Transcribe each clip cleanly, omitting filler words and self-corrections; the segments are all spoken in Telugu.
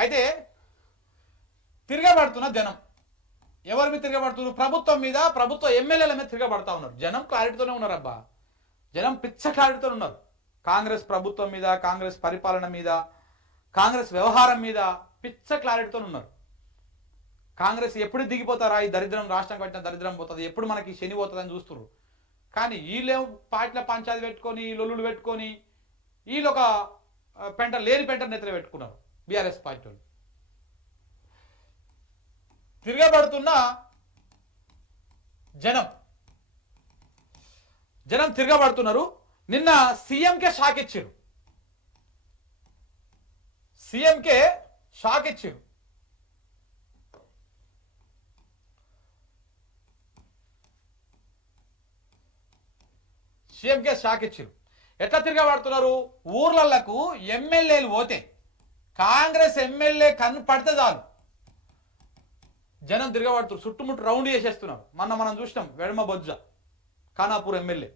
అయితే తిరగబడుతున్న జనం ఎవరి మీద తిరగబడుతున్నారు? ప్రభుత్వం మీద, ప్రభుత్వ ఎమ్మెల్యేల మీద తిరగబడతా ఉన్నారు. జనం క్లారిటీతోనే ఉన్నారు అబ్బా, జనం పిచ్చ క్లారిటీతో ఉన్నారు. కాంగ్రెస్ ప్రభుత్వం మీద, కాంగ్రెస్ పరిపాలన మీద, కాంగ్రెస్ వ్యవహారం మీద పిచ్చ క్లారిటీతో ఉన్నారు. కాంగ్రెస్ ఎప్పుడు దిగిపోతారా, ఈ దరిద్రం రాష్ట్రం కట్టిన దరిద్రం పోతుంది, ఎప్పుడు మనకి శని పోతుందని చూస్తున్నారు. కానీ వీళ్ళేమో పార్టీల పంచాయతీ పెట్టుకొని, లొల్లులు పెట్టుకొని, వీళ్ళు ఒక లేని పెంట నెత్తలు పెట్టుకున్నారు. బీఆర్ఎస్ పార్టీ వాళ్ళు తిరగబడుతున్న జనం తిరగబడుతున్నారు. నిన్న సీఎంకే షాక్ ఇచ్చారు. సీఎంకే షాక్ ఇచ్చారు. సీఎంకే షాక్ ఇచ్చారు. ఎట్లా తిరగబడుతున్నారు? ఊర్లకు ఎమ్మెల్యేలు పోతే, కాంగ్రెస్ ఎమ్మెల్యే కన్ను పడితే చాలు జనం తిరగబడుతున్నారు. చుట్టుముట్టు రౌండ్ చేసేస్తున్నారు. మనం చూసినాం వెడమ బొజ్జ ఖానాపూర్ ఎమ్మెల్యే,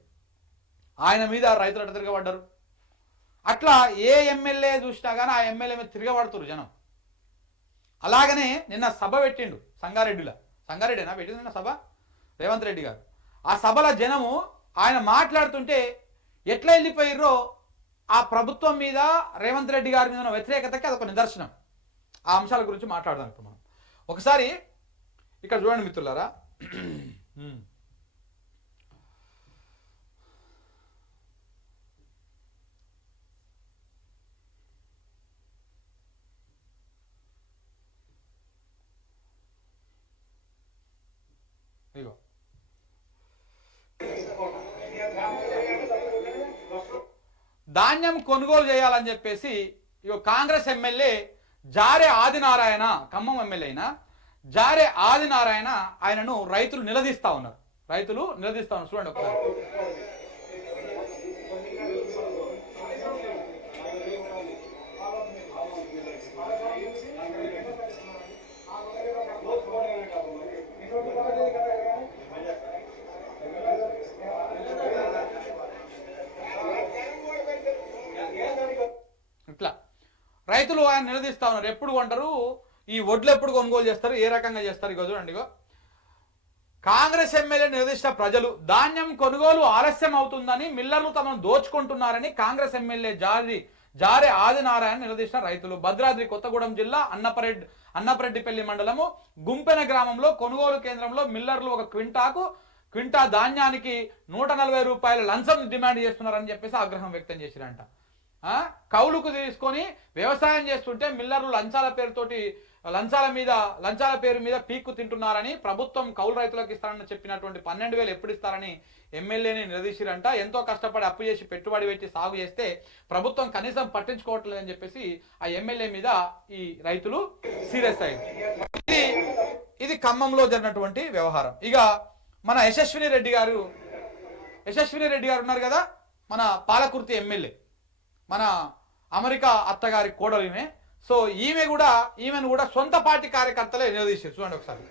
ఆయన మీద రైతులు అట్లా తిరగబడ్డారు. అట్లా ఏ ఎమ్మెల్యే చూసినా కానీ ఆ ఎమ్మెల్యే మీద తిరగబడుతున్నారు జనం. అలాగనే నిన్న సభ పెట్టిండు సంగారెడ్డినా పెట్టింది నిన్న సభ రేవంత్ రెడ్డి గారు. ఆ సభల జనము ఆయన మాట్లాడుతుంటే ఎట్లా వెళ్ళిపోయిర్రో ఆ ప్రభుత్వం మీద, రేవంత్ రెడ్డి గారి మీద ఉన్న వ్యతిరేకతకి అదొక నిదర్శనం. ఆ అంశాల గురించి మాట్లాడదాం ఇప్పుడు మనం. ఒకసారి ఇక్కడ చూడండి మిత్రులారా, ఇగో ధాన్యం కొనుగోలు చేయాలని చెప్పేసి ఇగో కాంగ్రెస్ ఎమ్మెల్యే జారే ఆదినారాయణ, ఖమ్మం ఎమ్మెల్యే అయినా జారే ఆదినారాయణ ఆయనను రైతులు నిలదీస్తా ఉన్నారు. చూడండి ఒకసారి. ఇట్లా రైతులు ఆయన నిలదీస్తా ఉన్నారు. ఎప్పుడు కొంటారు ఈ వడ్లు, ఎప్పుడు కొనుగోలు చేస్తారు, ఏ రకంగా చేస్తారు? ఇగో చూడండి. ఇగో కాంగ్రెస్ ఎమ్మెల్యే నిలదీసిన ప్రజలు ధాన్యం కొనుగోలు ఆలస్యం అవుతుందని, మిల్లర్లు తమను దోచుకుంటున్నారని కాంగ్రెస్ ఎమ్మెల్యే జారే ఆదినారాయణ నిలదీసిన రైతులు. భద్రాద్రి కొత్తగూడెం జిల్లా అన్నపరెడ్డిపల్లి మండలము గుంపెన గ్రామంలో కొనుగోలు కేంద్రంలో మిల్లర్లు ఒక క్వింటా ధాన్యానికి 140 రూపాయల లంచం డిమాండ్ చేస్తున్నారని చెప్పేసి ఆగ్రహం వ్యక్తం చేసిరంట. కౌలుకు తీసుకొని వ్యవసాయం చేస్తుంటే మిల్లర్లు లంచాల పేరు మీద పీక్కు తింటున్నారని, ప్రభుత్వం కౌలు రైతులకు ఇస్తారని చెప్పినటువంటి 12,000 ఎప్పుడు ఇస్తారని ఎమ్మెల్యేని నిలదీసిరంట. ఎంతో కష్టపడి అప్పు చేసి పెట్టుబడి పెట్టి సాగు చేస్తే ప్రభుత్వం కనీసం పట్టించుకోవట్లేదని చెప్పేసి ఆ ఎమ్మెల్యే మీద ఈ రైతులు సీరియస్ అయ్యింది. ఇది ఖమ్మంలో జరిగినటువంటి వ్యవహారం. ఇక మన యశస్విని రెడ్డి గారు ఉన్నారు కదా, మన పాలకుర్తి ఎమ్మెల్యే, మన అమెరికా అత్తగారి కోడలు ఈమె. సో ఈమెను కూడా సొంత పార్టీ కార్యకర్తలే నిలదీశారు. చూడండి ఒకసారి.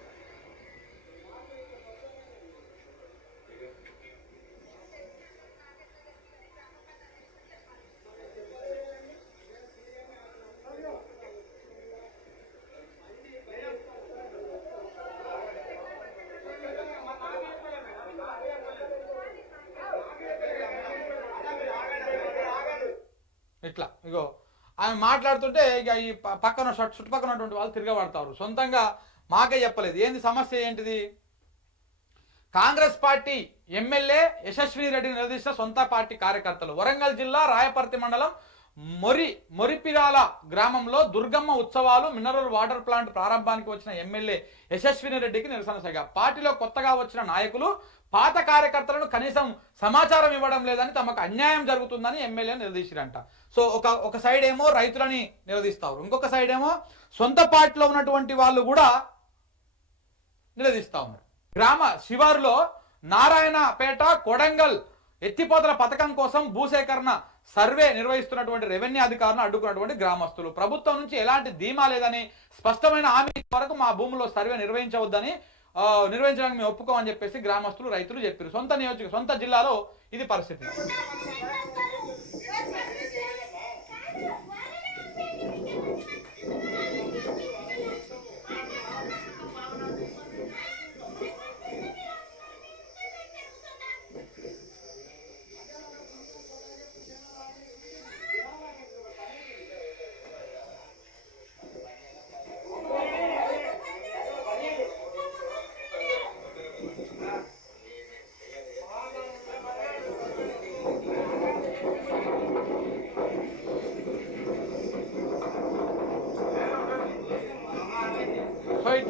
ఇట్లా ఇగో ఆయన మాట్లాడుతుంటే ఇక ఈ చుట్టుపక్కల ఉన్నటువంటి వాళ్ళు తిరగబడతారు. సొంతంగా మాకే చెప్పలేదు. ఏంది సమస్య ఏంటిది? కాంగ్రెస్ పార్టీ ఎమ్మెల్యే యశస్విని రెడ్డిని నిలదీసిన సొంత పార్టీ కార్యకర్తలు. వరంగల్ జిల్లా రాయపర్తి మండలం మొరిపిరాల గ్రామంలో దుర్గమ్మ ఉత్సవాలు, మినరల్ వాటర్ ప్లాంట్ ప్రారంభానికి వచ్చిన ఎమ్మెల్యే యశస్విని రెడ్డికి నిరసన సగ. పార్టీలో కొత్తగా వచ్చిన నాయకులు పాత కార్యకర్తలను కనీసం సమాచారం ఇవ్వడం లేదని, తమకు అన్యాయం జరుగుతుందని ఎమ్మెల్యే నిలదీసిరంట. సో ఒక సైడ్ ఏమో రైతులని నిలదీస్తారు, ఇంకొక సైడ్ ఏమో సొంత పార్టీలో ఉన్నటువంటి వాళ్ళు కూడా నిలదీస్తా ఉన్నారు. గ్రామ శివారులో నారాయణపేట కొడంగల్ ఎత్తిపోతల పథకం కోసం భూసేకరణ సర్వే నిర్వహిస్తున్నటువంటి రెవెన్యూ అధికారులను అడ్డుకున్నటువంటి గ్రామస్తులు. ప్రభుత్వం నుంచి ఎలాంటి ధీమా లేదని, స్పష్టమైన హామీ వరకు మా భూముల్లో సర్వే నిర్వహించడానికి మేము ఒప్పుకోమని చెప్పేసి గ్రామస్తులు రైతులు చెప్పారు. సొంత జిల్లాలో ఇది పరిస్థితి.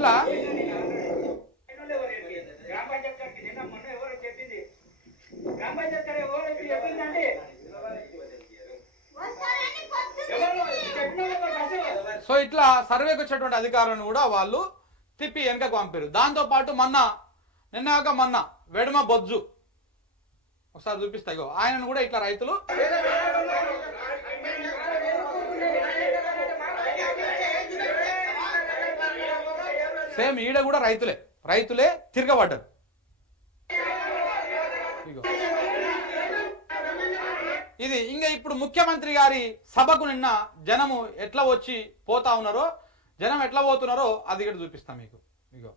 ఇట్లా సో ఇట్లా సర్వేకి వచ్చేటువంటి అధికారులను కూడా వాళ్ళు తిప్పి వెనకకు పంపారు. దాంతోపాటు నిన్న వెడమ బొజ్జు ఒకసారి చూపిస్తాయి, ఆయనను కూడా ఇట్లా రైతులు సేమ్ ఈడ కూడా రైతులే తిరగబడ్డారు. ఇది ఇంకా ఇప్పుడు ముఖ్యమంత్రి గారి సభకు నిన్న జనము ఎట్లా వచ్చి పోతా ఉన్నారో, జనం ఎట్లా పోతున్నారో అది ఇక్కడ చూపిస్తాం మీకు. ఇగో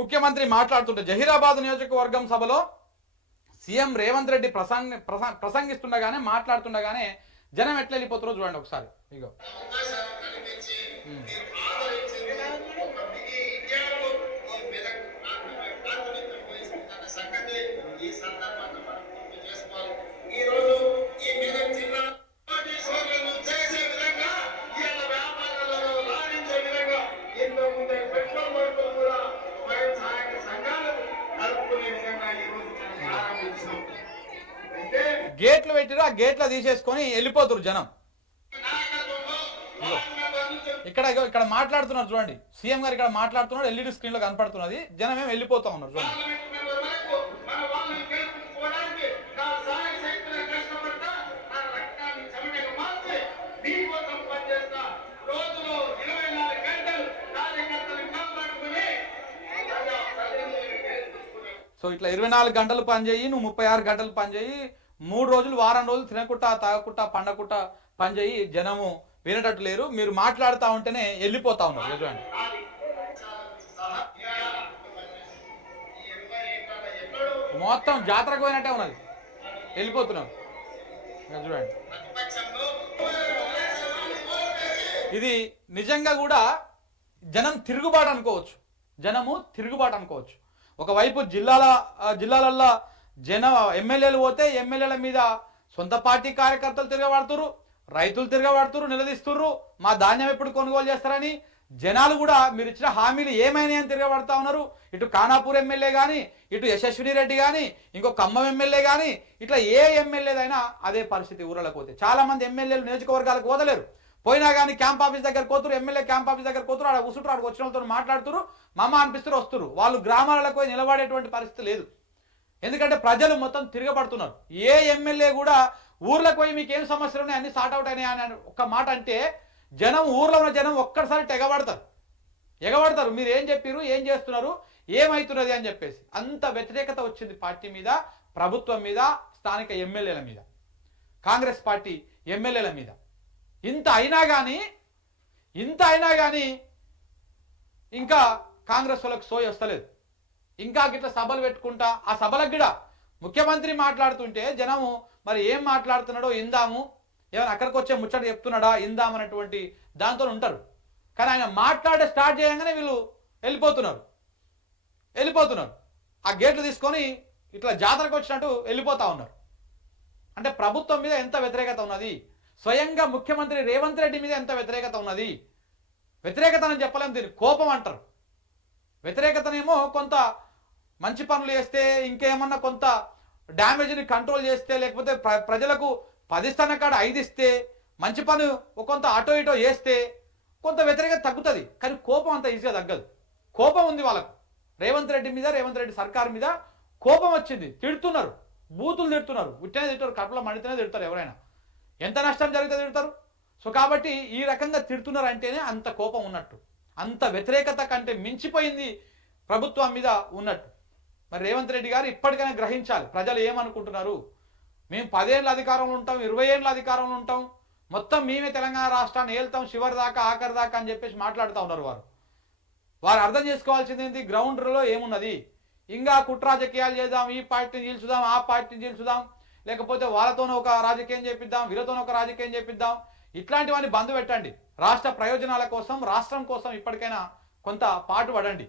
ముఖ్యమంత్రి మాట్లాడుతుంటే జహీరాబాద్ నియోజకవర్గం సభలో సీఎం రేవంత్ రెడ్డి ప్రసంగిస్తుండగానే మాట్లాడుతుండగానే జనం ఎట్లా వెళ్ళిపోతారో చూడండి ఒకసారి. ఇగో గేట్లు పెట్టిరు, ఆ గేట్ల తీసేసుకొని వెళ్ళిపోతున్నారు జనం. ఇక్కడ మాట్లాడుతున్నారు చూడండి, సీఎం గారు ఇక్కడ మాట్లాడుతున్నాడు, ఎల్ఈడి స్క్రీన్ లో కనపడుతున్నది, జనం ఏం వెళ్ళిపోతా ఉన్నారు చూడండి. సో ఇట్లా 24 గంటలు పనిచేయి, నువ్వు 36 గంటలు పనిచేయి, 3 రోజులు వారం రోజులు తినకుట్టా తాగకుట్టా పండకుట్టా పనిచేయి, జనము వినేటట్టు లేరు, మీరు మాట్లాడుతూ ఉంటేనే వెళ్ళిపోతా ఉన్నారు చూడండి. మొత్తం జాతరకు పోయినట్టే ఉన్నది, వెళ్ళిపోతున్నారు చూడండి. ఇది నిజంగా కూడా జనం తిరుగుబాటు అనుకోవచ్చు, జనము తిరుగుబాటు అనుకోవచ్చు. ఒకవైపు జిల్లాలల్లో ఎమ్మెల్యేలు పోతే ఎమ్మెల్యేల మీద సొంత పార్టీ కార్యకర్తలు తిరగబడుతురు, రైతులు తిరగబడుతురు, నిలదీస్తుర్రు, మా ధాన్యం ఎప్పుడు కొనుగోలు చేస్తారని. జనాలు కూడా మీరు ఇచ్చిన హామీలు ఏమైనాయని తిరగబడతా ఉన్నారు. ఇటు ఖానాపూర్ ఎమ్మెల్యే కానీ, ఇటు యశస్విని రెడ్డి కానీ, ఇంకో ఖమ్మం ఎమ్మెల్యే కానీ, ఇట్లా ఏ ఎమ్మెల్యేదైనా అదే పరిస్థితి. ఊరలకు పోతే చాలా మంది ఎమ్మెల్యేలు నియోజకవర్గాలకు పోదలేరు, పోయినా కానీ క్యాంప్ ఆఫీస్ దగ్గర కోతురు, ఎమ్మెల్యే క్యాంప్ ఆఫీస్ దగ్గర కోతురు, ఆడ కూర్చుంటారు, ఆడ వచ్చిన వాళ్ళతో మాట్లాడుతురు, మమ్మ అనిపిస్తారు, వస్తురు. వాళ్ళు గ్రామాలకు పోయి నిలబడేటువంటి పరిస్థితి లేదు, ఎందుకంటే ప్రజలు మొత్తం తిరగబడుతున్నారు. ఏ ఎమ్మెల్యే కూడా ఊర్లకు పోయి మీకు ఏం సమస్యలు ఉన్నాయి అన్ని సార్ట్ అవుట్ అయినాయి అని ఒక్క మాట అంటే జనం, ఊర్లో ఉన్న జనం ఒక్కసారి ఎగబడతారు. మీరు ఏం చెప్పారు, ఏం చేస్తున్నారు, ఏమవుతున్నది అని చెప్పేసి. అంత వ్యతిరేకత వచ్చింది పార్టీ మీద, ప్రభుత్వం మీద, స్థానిక ఎమ్మెల్యేల మీద, కాంగ్రెస్ పార్టీ ఎమ్మెల్యేల మీద. ఇంత అయినా కానీ ఇంకా కాంగ్రెస్ వాళ్ళకి సోయి వస్తలేదు. ఇంకా గిట్లా సభలు పెట్టుకుంటా, ఆ సభలకు కూడా ముఖ్యమంత్రి మాట్లాడుతుంటే జనము మరి ఏం మాట్లాడుతున్నాడో ఇందాము, ఏమైనా అక్కడికి వచ్చే ముచ్చట చెప్తున్నాడా ఇందామన్నటువంటి దాంతో ఉంటారు. కానీ ఆయన మాట్లాడే స్టార్ట్ చేయగానే వీళ్ళు వెళ్ళిపోతున్నారు. ఆ గేట్లు తీసుకొని ఇట్లా జాతరకు వచ్చినట్టు వెళ్ళిపోతా ఉన్నారు. అంటే ప్రభుత్వం మీద ఎంత వ్యతిరేకత ఉన్నది, స్వయంగా ముఖ్యమంత్రి రేవంత్ రెడ్డి మీద ఎంత వ్యతిరేకత ఉన్నది. వ్యతిరేకత అని చెప్పలేము, దీన్ని కోపం అంటారు. వ్యతిరేకతనేమో కొంత మంచి పనులు చేస్తే, ఇంకేమన్నా కొంత డ్యామేజ్ని కంట్రోల్ చేస్తే, లేకపోతే ప్రజలకు 10 స్థానం కాడ 5 ఇస్తే, మంచి పని కొంత అటో ఇటో చేస్తే కొంత వ్యతిరేకత తగ్గుతుంది. కానీ కోపం అంత ఈజీగా తగ్గదు. కోపం ఉంది వాళ్ళకు, రేవంత్ రెడ్డి మీద, రేవంత్ రెడ్డి సర్కార్ మీద కోపం వచ్చింది. తిడుతున్నారు, బూతులు తిడుతున్నారు, ఉట్టినే తిడతారు, కడుపులో మండితేనే తిడతారు, ఎవరైనా ఎంత నష్టం జరిగితే తిడతారు. సో కాబట్టి ఈ రకంగా తిడుతున్నారు అంటేనే అంత కోపం ఉన్నట్టు, అంత వ్యతిరేకత కంటే మించిపోయింది ప్రభుత్వం మీద ఉన్నట్టు. మరి రేవంత్ రెడ్డి గారు ఇప్పటికైనా గ్రహించాలి, ప్రజలు ఏమనుకుంటున్నారు. మేము 10 ఏళ్ళ అధికారంలో ఉంటాం, 20 ఏళ్ళ అధికారంలో ఉంటాం, మొత్తం మేమే తెలంగాణ రాష్ట్రాన్ని ఏళ్తాం చివరి దాకా ఆఖరి దాకా అని చెప్పేసి మాట్లాడుతూ ఉన్నారు. వారు అర్థం చేసుకోవాల్సింది ఏంటి, గ్రౌండ్లో ఏమున్నది. ఇంకా కుట్ర రాజకీయాలు చేద్దాం, ఈ పార్టీని చీల్చుదాం, ఆ పార్టీని చీల్చుదాం, లేకపోతే వాళ్ళతోనే ఒక రాజకీయం చేపిద్దాం, వీళ్ళతోనే ఒక రాజకీయం చేపిద్దాం, ఇట్లాంటివన్నీ బంద్ పెట్టండి. రాష్ట్ర ప్రయోజనాల కోసం, రాష్ట్రం కోసం ఇప్పటికైనా కొంత పాటు పడండి.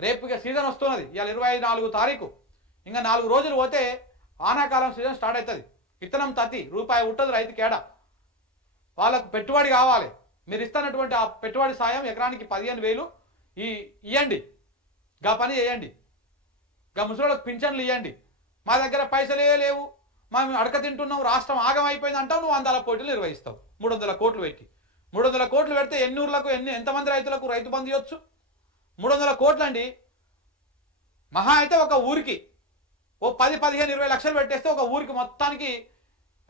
రేపు ఇక సీజన్ వస్తున్నది, ఇవాళ 24 తారీఖు, ఇంకా 4 రోజులు పోతే ఆనాకాలం సీజన్ స్టార్ట్ అవుతుంది. విత్తనం తత్తి రూపాయి ఉంటుంది రైతుకి ఏడా. వాళ్ళకు పెట్టుబడి కావాలి, మీరు ఇస్తున్నటువంటి ఆ పెట్టుబడి సాయం ఎకరానికి 15,000, ఇవ్వండి, గా పని చేయండి, గా ముసలిళ్ళకి పింఛన్లు ఇవ్వండి. మా దగ్గర పైసలే లేవు, మేము అడక తింటున్నాం, రాష్ట్రం ఆగం అయిపోయింది అంటావు, నువ్వు 100 పోటీలు నిర్వహిస్తావు 300 కోట్లు పెట్టి. 300 కోట్లు పెడితే ఎన్ని ఊర్లకు ఎంతమంది రైతులకు రైతు బంధు ఇవ్వచ్చు? 300 కోట్లు అండి. మహా అయితే ఒక ఊరికి ఓ 10, 15, 20 లక్షలు పెట్టేస్తే ఒక ఊరికి మొత్తానికి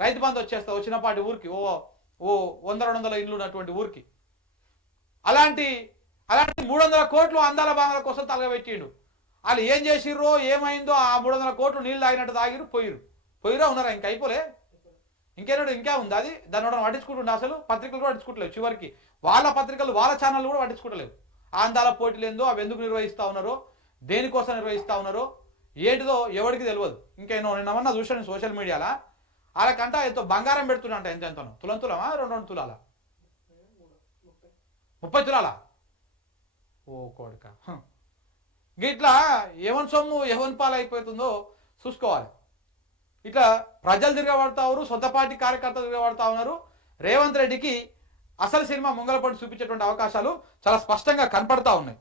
రైతు బంధు వచ్చేస్తా, వచ్చినపాటి ఊరికి ఓ 100-200 ఇండ్లు ఉన్నటువంటి ఊరికి. అలాంటి 300 కోట్లు అందాల బాంగల కోసం తలగబెట్టిండు. వాళ్ళు ఏం చేసిర్రో ఏమైందో, ఆ 300 కోట్లు నీళ్ళు తాగినట్టు తాగిరు, పోయిరా ఉన్నారా? ఇంకా అయిపోలే, ఇంకా ఉంది అది. దాన్ని కూడా పట్టించుకుంటుండే, అసలు పత్రికలు కూడా పట్టించుకుంటలేవు. చివరికి వాళ్ళ పత్రికలు వాళ్ళ ఛానళ్ళు కూడా పట్టించుకుంటలేవు. అందాల పోటీలు ఏందో, అవి ఎందుకు నిర్వహిస్తూ ఉన్నారో, దేనికోసం నిర్వహిస్తూ ఉన్నారో ఏంటిదో ఎవరికి తెలియదు. ఇంకేనో నిన్నమన్నా చూసాను సోషల్ మీడియాలో, వాళ్ళకంట ఎంతో బంగారం పెడుతున్నా, ఎంతనో తులమా 2 తులాలా 30 తులాలా? ఓ కోడిక. ఇట్లా ఎవరి సొమ్ము ఎవరి పాలు అయిపోతుందో చూసుకోవాలి. ఇట్లా ప్రజలు తిరగబడతా ఉన్నారు, సొంత పార్టీ కార్యకర్తలు తిరగబడతా ఉన్నారు. రేవంత్ రెడ్డికి అసలు సినిమా ముంగలపడి చూపించేటువంటి అవకాశాలు చాలా స్పష్టంగా కనపడతా ఉన్నాయి.